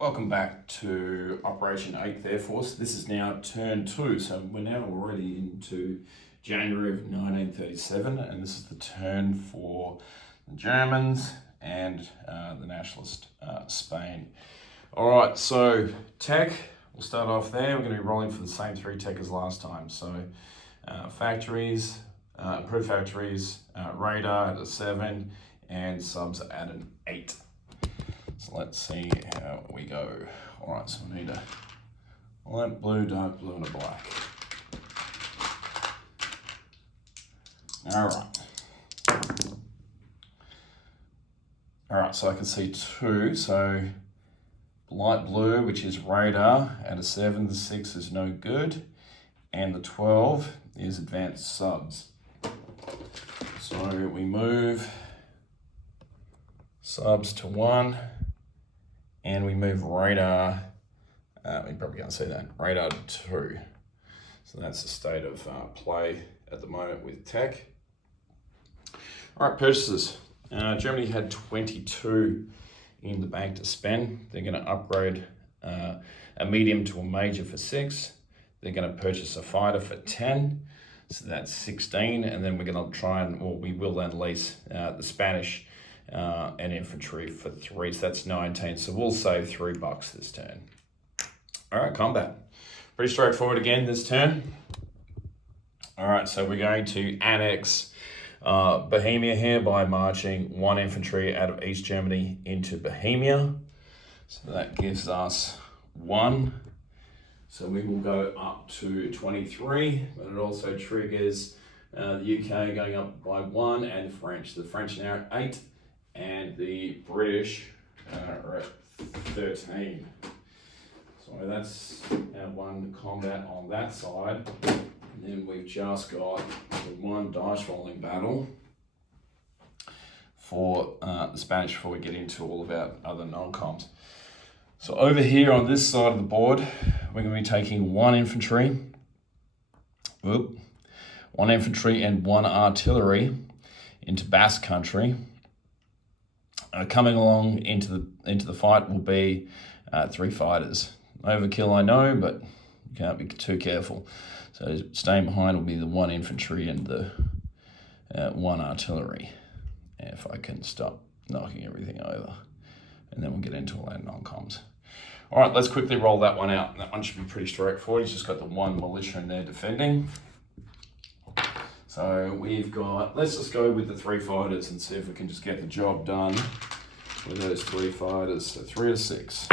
Welcome back to Operation 8th Air Force. This is now turn 2, so we're now already into January of 1937, and this is the turn for the Germans and the nationalist Spain. All right, so tech, we'll start off there. We're going to be rolling for the same 3 tech as last time. So factories, improved factories, radar at a 7, and subs at an 8. So let's see how we go. All right, so we need a light blue, dark blue, and a black. All right, so I can see 2. So light blue, which is radar, at a 7. The 6 is no good. And the 12 is advanced subs. So we move subs to 1. And we move radar, you probably can't see that, radar to 2. So that's the state of play at the moment with tech. All right, purchases. Germany had 22 in the bank to spend. They're going to upgrade a medium to a major for 6. They're going to purchase a fighter for 10. So that's 16. And then we're going to try and, we will then lease the Spanish and infantry for 3, so that's 19. So we'll save $3 this turn. All right, combat. Pretty straightforward again this turn. All right, so we're going to annex Bohemia here by marching 1 infantry out of East Germany into Bohemia. So that gives us 1. So we will go up to 23, but it also triggers the UK going up by 1 and the French. The French now at 8. And the British are at 13. So that's our 1 combat on that side. And then we've just got the 1 dice rolling battle for the Spanish before we get into all of our other non-coms. So over here on this side of the board, we're going to be taking 1 infantry, 1 infantry and 1 artillery into Basque Country. Coming along into the fight will be 3 fighters. Overkill, I know, but you can't be too careful. So staying behind will be the 1 infantry and the 1 artillery. If I can stop knocking everything over. And then we'll get into all our non-coms. All right, let's quickly roll that one out. That one should be pretty straightforward. He's just got the 1 militia in there defending. So we've got, let's just go with the 3 fighters and see if we can just get the job done with those 3 fighters. So 3 to 6.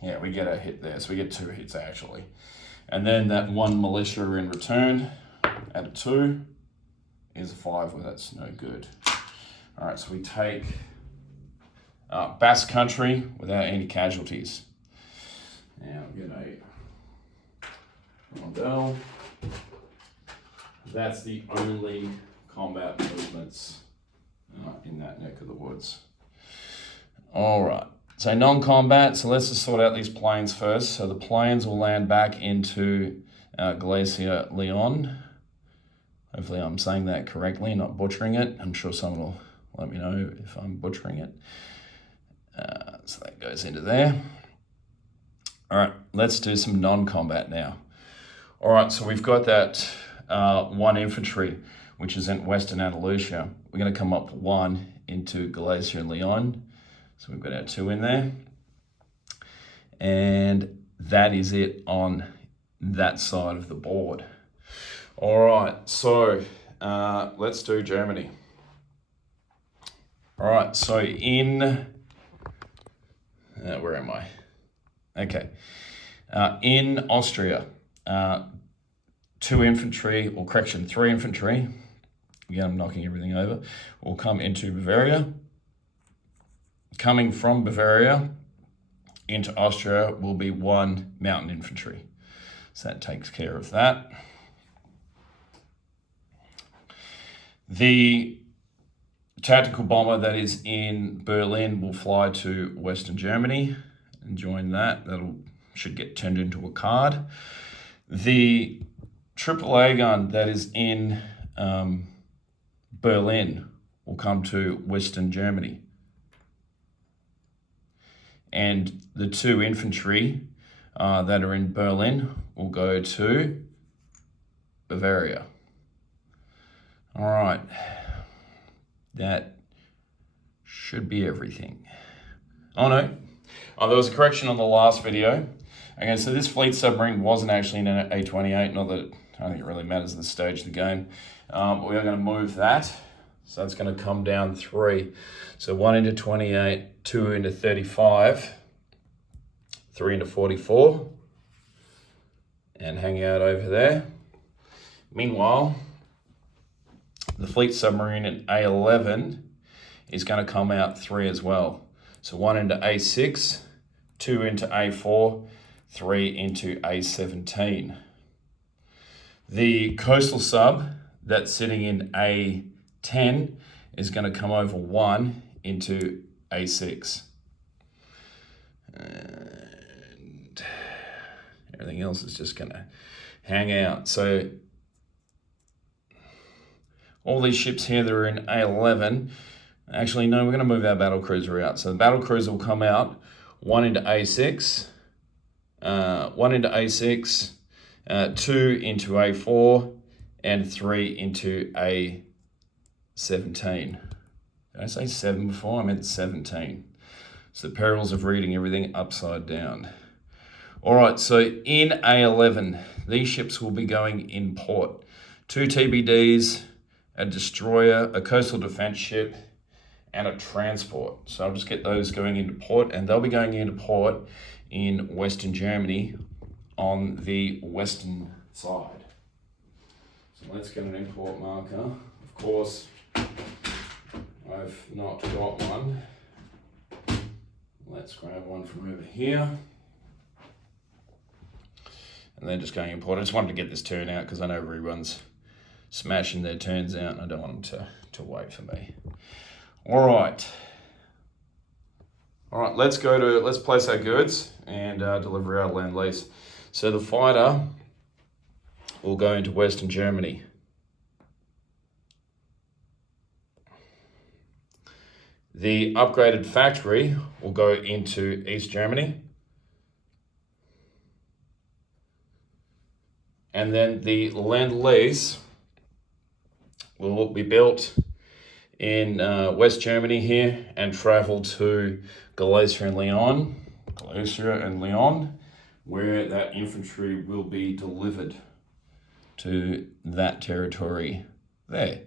Yeah, we get a hit there. So we get 2 hits actually. And then that 1 militia in return at a 2 is a 5. Well, that's no good. All right, so we take Basque Country without any casualties. Now we get a rondel. That's the only combat movements in that neck of the woods. All right, so non-combat, so let's just sort out these planes first. So the planes will land back into Glacier Leon. Hopefully I'm saying that correctly, not butchering it. I'm sure someone will let me know if I'm butchering it. So that goes into there. All right, let's do some non-combat now. All right, so we've got that 1 infantry, which is in Western Andalusia. We're going to come up 1 into Galicia and Leon. So we've got our 2 in there. And that is it on that side of the board. All right, so let's do Germany. All right, so in, where am I? Okay, in Austria, 2 infantry, or correction, 3 infantry, again I'm knocking everything over, will come into Bavaria. Coming from Bavaria into Austria will be 1 mountain infantry. So that takes care of that. The tactical bomber that is in Berlin will fly to Western Germany and join that. Should get turned into a card. The AAA gun that is in Berlin will come to Western Germany. and the 2 infantry that are in Berlin will go to Bavaria. All right, that should be everything. Oh no, there was a correction on the last video. Okay, so this fleet submarine wasn't actually in an A28, not that I don't think it really matters at this stage of the game. We are going to move that, so that's going to come down 3. So 1 into 28, 2 into 35, 3 into 44, and hang out over there. Meanwhile, the fleet submarine in A11 is going to come out 3 as well. So 1 into A6, 2 into A4, 3 into A17. The coastal sub that's sitting in A10 is going to come over 1 into A6. And everything else is just going to hang out. So all these ships here that are in A11, actually no, we're going to move our battle cruiser out. So the battle cruiser will come out 1 into A6, 1 into A6, 2 into A4, and 3 into A17. Did I say 7 before? I meant 17. It's the perils of reading everything upside down. All right, so in A11, these ships will be going in port. 2 TBDs, a destroyer, a coastal defense ship, and a transport. So I'll just get those going into port, and they'll be going into port in Western Germany on the western side. So let's get an import marker. Of course, I've not got one. Let's grab one from over here. And then just going import. I just wanted to get this turn out because I know everyone's smashing their turns out and I don't want them to wait for me. All right, let's place our goods and deliver our land lease. So the fighter will go into Western Germany. The upgraded factory will go into East Germany. And then the land lease will be built in West Germany here and travel to Galicia and Leon, where that infantry will be delivered to that territory there.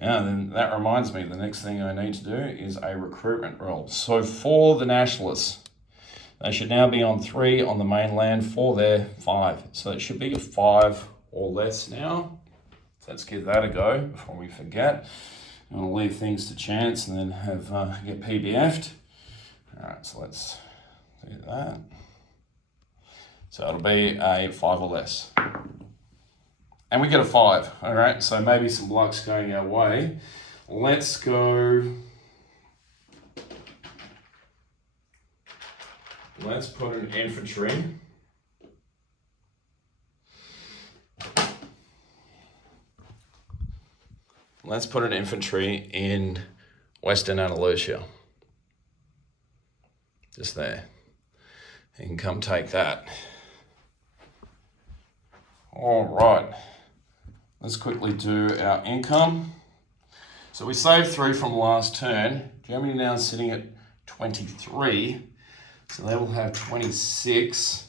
Now, then that reminds me, the next thing I need to do is a recruitment roll. So for the nationalists, they should now be on 3 on the mainland, 4 there, 5. So it should be a 5 or less now. So let's give that a go before we forget. I'm going to leave things to chance and then have get PBF'd. All right, so let's do that. So it'll be a 5 or less. And we get a 5, all right? So maybe some luck's going our way. Let's go. Let's put an infantry. Let's put an infantry in Western Andalusia. Just there. You can come take that. All right. Let's quickly do our income. So we saved 3 from last turn. Germany now is sitting at 23. So they will have 26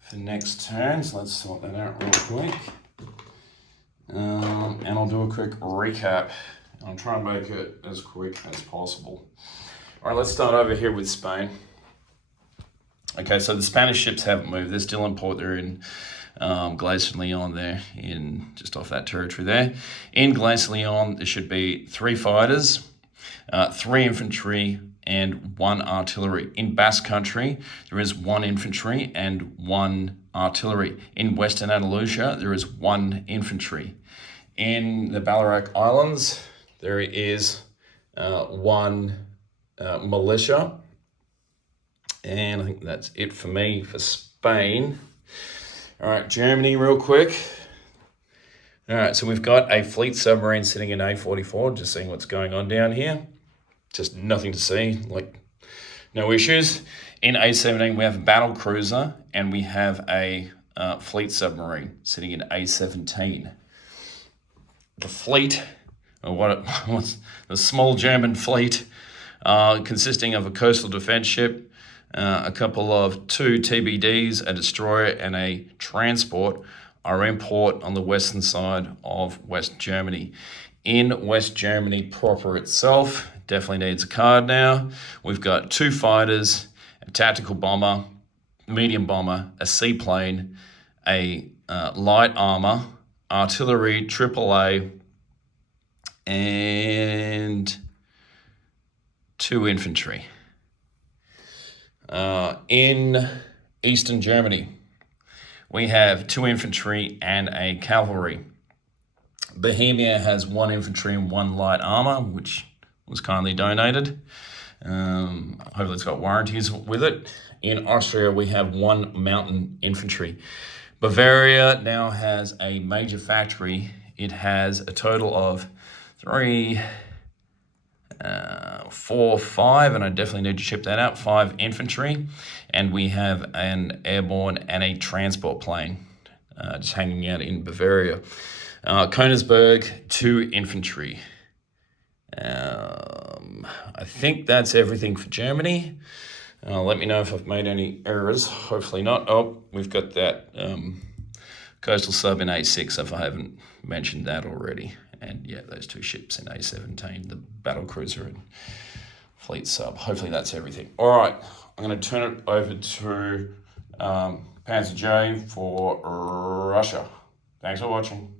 for next turn. So let's sort that out real quick. And I'll do a quick recap. I'll try and make it as quick as possible. All right, let's start over here with Spain. Okay, so the Spanish ships haven't moved. They're still in port. They're in Galicia and Leon there, in just off that territory there. In Galicia and Leon, there should be 3 fighters, 3 infantry, and 1 artillery. In Basque Country, there is 1 infantry and 1 artillery. In Western Andalusia, there is 1 infantry. In the Balearic Islands, there is 1 militia. And I think that's it for me for Spain. All right, Germany real quick. All right, so we've got a fleet submarine sitting in A44, just seeing what's going on down here. Just nothing to see, like No issues. In A17, we have a battle cruiser and we have a fleet submarine sitting in A17. The fleet, or what's the small German fleet, consisting of a coastal defense ship, a couple of 2 TBDs, a destroyer, and a transport, are in port on the western side of West Germany. In West Germany proper itself, definitely needs a card now. We've got 2 fighters, a tactical bomber, medium bomber, a seaplane, a light armor, artillery, AAA, and 2 infantry. In Eastern Germany, we have 2 infantry and a cavalry. Bohemia has 1 infantry and 1 light armor, which was kindly donated. Hopefully it's got warranties with it. In Austria, we have 1 mountain infantry. Bavaria now has a major factory. It has a total of 3, 4, 5, and I definitely need to ship that out, 5 infantry, and we have an airborne and a transport plane just hanging out in Bavaria. Königsberg, 2 infantry. I think that's everything for Germany. Let me know if I've made any errors. Hopefully not. Oh, we've got that coastal sub in A6 if I haven't mentioned that already. And yeah, those 2 ships in A17, the battle cruiser and fleet sub. Hopefully that's everything. All right, I'm going to turn it over to Panzer J for Russia. Thanks for watching.